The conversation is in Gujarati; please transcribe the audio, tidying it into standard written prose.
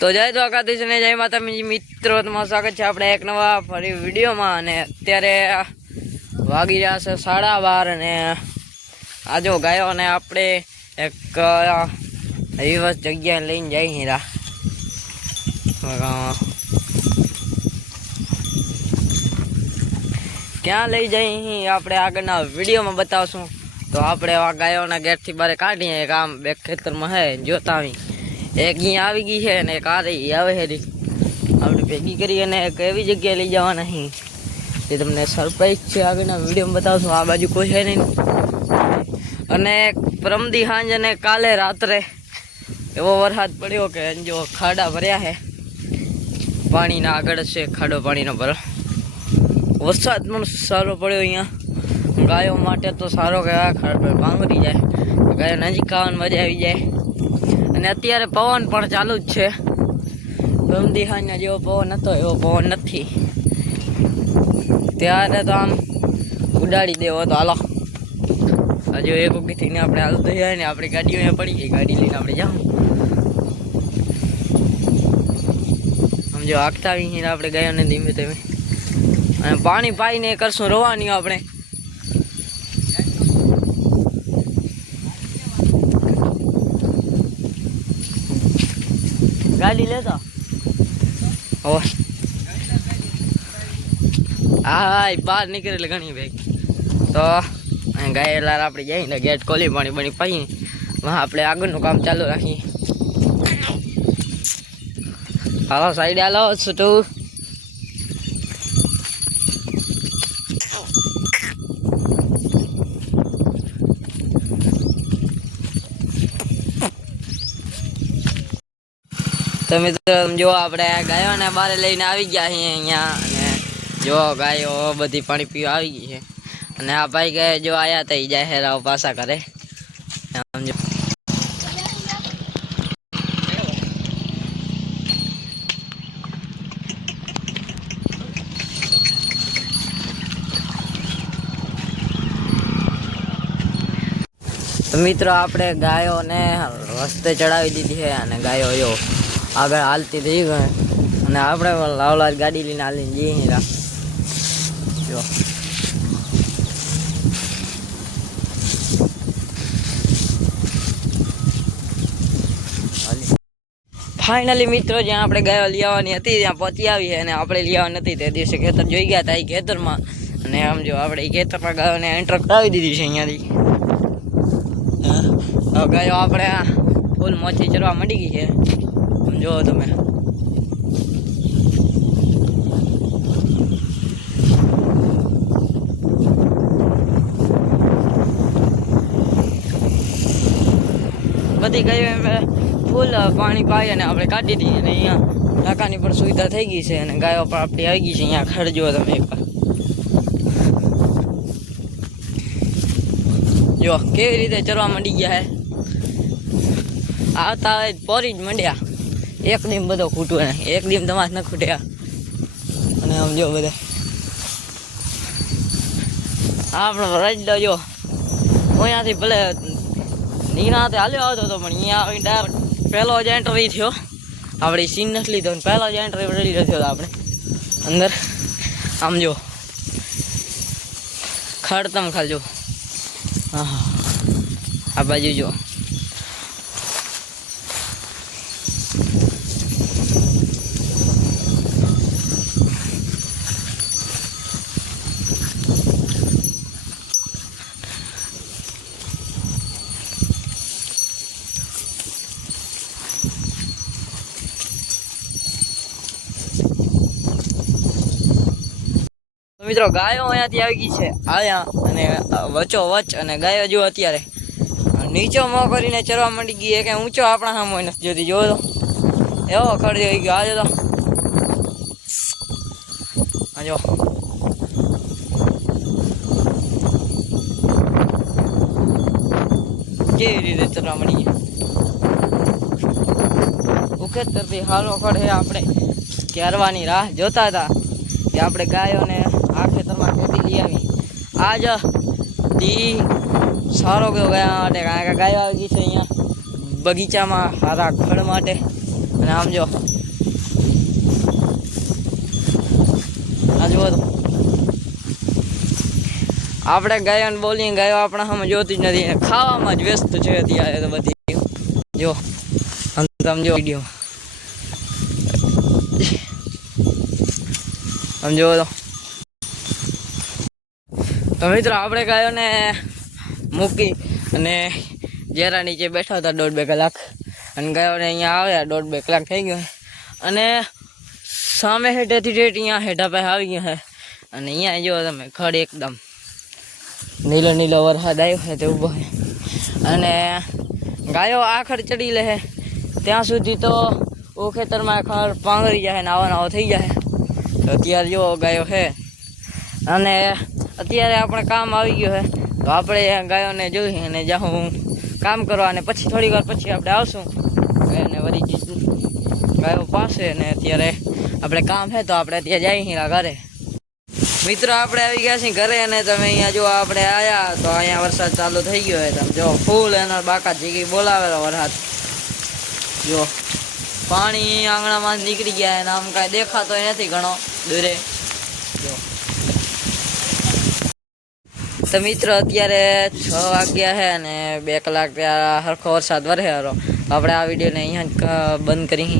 તો જય દ્વારકાધીશ ને જય માતાજી મિત્રો, તમારું સ્વાગત છે આપણે એક નવા ફરી વિડીયોમાં। અને અત્યારે વાગી રહ્યા છે 12:30 અને આ જો ગાયોને આપણે એક દિવસ જગ્યાએ લઈને જઈ હીરા ક્યાં લઈ જઈ આપણે આગળના વિડીયોમાં બતાવશું। તો આપણે આ ગાયોના ગેટથી બહાર કાઢીએ, એક આમ બે ખેતરમાં હે જોતા આવી, એક અહીંયા આવી ગઈ છે અને એક આ રહી આવે છે, આપણે ભેગી કરી અને એક એવી જગ્યાએ લઈ જવાના અહીં જે તમને સરપ્રાઈઝ છે આગળના વિડીયોમાં બતાવશું। આ બાજુ કોઈ છે નહીં અને પરમદી સાંજ અને કાલે રાત્રે એવો વરસાદ પડ્યો કે જો ખાડા ભર્યા છે, પાણીના આગળ છે ખાડો પાણીનો ભરો, વરસાદ પણ સારો પડ્યો અહીંયા ગાયો માટે તો સારો કહેવાય, ખાડો ભાંગરી જાય ગાયો નજીક આવવાની મજા આવી જાય। અને અત્યારે પવન પણ ચાલુ જ છે, ગમદીહાના જેવો પવન હતો એવો પવન નથી, ત્યારે તો આમ ઉડાડી દેવો તો હાલો। હજુ એક વખતથી આપણે હાલતો જાય ને આપણી ગાડીઓ અહીંયા પડી ગઈ, ગાડી લઈને આપણે જાઉં સમજો આગતા આવીને આપણે ગાયોને ધીમે ધીમે અને પાણી પાઈને કરશું રવાની આપણે। ગાડી લેતા હા બહાર નીકળે એટલે ઘણી ભાઈ તો ગાય લાર આપણે જઈને ગેટ ખોલી પાણી બની પાઈને આપણે આગળનું કામ ચાલુ રાખીએ। હાલો સાઈડ હાલો છૂટું તો મિત્રો જો આપણે ગાયોને બહાર લઈને આવી ગયા છીએ અહીંયા, અને જો ગાયો બધી પાણી પીવા આવી ગઈ છે અને આ ભાઈ ગયા જો આયા થઈ જાય હેરાવ પાછા કરે સમજો। તો મિત્રો આપણે ગાયોને રસ્તે ચડાવી દીધી છે અને ગાયો જો આગળ હાલતી થઈ ગઈ અને આપણે લાવલા ગાડી લઈને હાલીને જઈએ હીરા જો ફાઇનલી મિત્રો જ્યાં આપણે ગાયો લઈ આવવાની હતી ત્યાં પહોંચી આવી છે અને આપણે લઈ આવવાની નથી તે દિવસે ખેતર જોઈ ગયા હતા એ ખેતરમાં, અને આમ જો આપણે એ ખેતરમાં ગાયોને એન્ટર કરાવી દીધી છે અહીંયાથી। ગાયો આપણે ફૂલ મોછી ચરવા માંડી ગઈ છે જો તમે, બધી ગાયો ફૂલ પાણી પાઈ અને આપણે કાઢી દઈએ અને અહીંયા ટાંકાની પણ સુવિધા થઈ ગઈ છે અને ગાયો પણ આપણી આવી ગઈ છે અહીંયા ખડ જુઓ તમે એકવાર જો કેવી રીતે ચરવા માંડી ગયા હે, આવતા હોય પોરી જ મંડ્યા, એક દીમ બધો ખૂટવો નહીં, એક દીમ તમારે ન ખૂટ્યા અને આમ જો બધા આપણો રજડો જો અહીંયાથી ભલે નીનાથી હાલ્યો આવતો હતો પણ અહીંયા આવી ડાયરેક્ટ પહેલો જ એન્ટ્રી થયો, આપણે સીન નથી લીધો ને પહેલો જ એન્ટ્રી રેડી થયો હતો આપણે અંદર આમ જો ખડ તમે ખાલજો હા આ બાજુ જો મિત્રો ગાયો અહીંયાથી આવી ગઈ છે અહીંયા અને વચ્ચો વચ અને ગાયો જો અત્યારે નીચો મોં કરીને ચરવા માંડી ગઈ કે ઊંચો આપણા સામે નથી જોતી, જો તો એવો ખડ આવી ગયો આજે તો જો કેવી રીતે ચરવા માંડી ગઈ ઉખેતરથી હાલો ખડ છે, આપણે ક્યારવાની રાહ જોતા હતા કે આપણે ગાયોને આ ખેતરમાં ખેતી લઈ આવી, આજ દી સારો ગયો ગયા માટે કારણ કે ગાયો આવી ગઈ છે અહીંયા બગીચામાં સારા ફળ માટે. અને આમ જો આ જુઓ તો આપણે ગાયોને બોલીએ, ગાયો આપણા સામે જોતી જ નથી, ખાવામાં જ વ્યસ્ત છે અત્યારે તો બધી. જો સમજો વિડીયો સમજો તો મિત્રો આપણે ગાયોને મૂકી અને જેરા નીચે બેઠા હતા 1.5-2 કલાક, અને ગાયોને અહીંયા આવ્યા 1.5-2 કલાક થઈ ગયો. અને સામે હેઠેથી ઠેઠ અહીંયા હેઠા પાસે આવી ગયો છે. અને અહીંયા જો તમે ખડ એકદમ નીલો નીલો વરસાદ આવ્યો છે તે ઊભો છે. અને ગાયો આખર ચડી લે છે ત્યાં સુધી તો ખેતરમાં ખડ પાંગરી જાય ને આવો નાવો થઈ જાય. તો અત્યારે જો ગાયો છે અને અત્યારે આપણે કામ આવી ગયું છે. તો આપણે ગાયોને જોઈ અને જાઉં કામ કરવા, અને પછી થોડી વાર પછી આપણે આવશું અને વળી ગાયો પાસે. ને અત્યારે આપણે કામ છે તો આપણે ત્યાં જઈએ ઘરે. મિત્રો આપણે આવી ગયા છીએ ઘરે, અને તમે અહીંયા જો આપણે આવ્યા તો અહીંયા વરસાદ ચાલુ થઈ ગયો છે. તમે જો ફૂલ એના બાકા જીગી બોલાવેલો વરસાદ. જો પાણી આંગણામાં નીકળી ગયા અને આમ કાંઈ દેખાતો નથી ઘણો દૂરે. જો તો મિત્રો અત્યારે 6 વાગ્યા છે અને 2 કલાક ત્યાં સરખો વરસાદ વરસે. આપણે આ વિડીયોને અહીંયા જ બંધ કરી.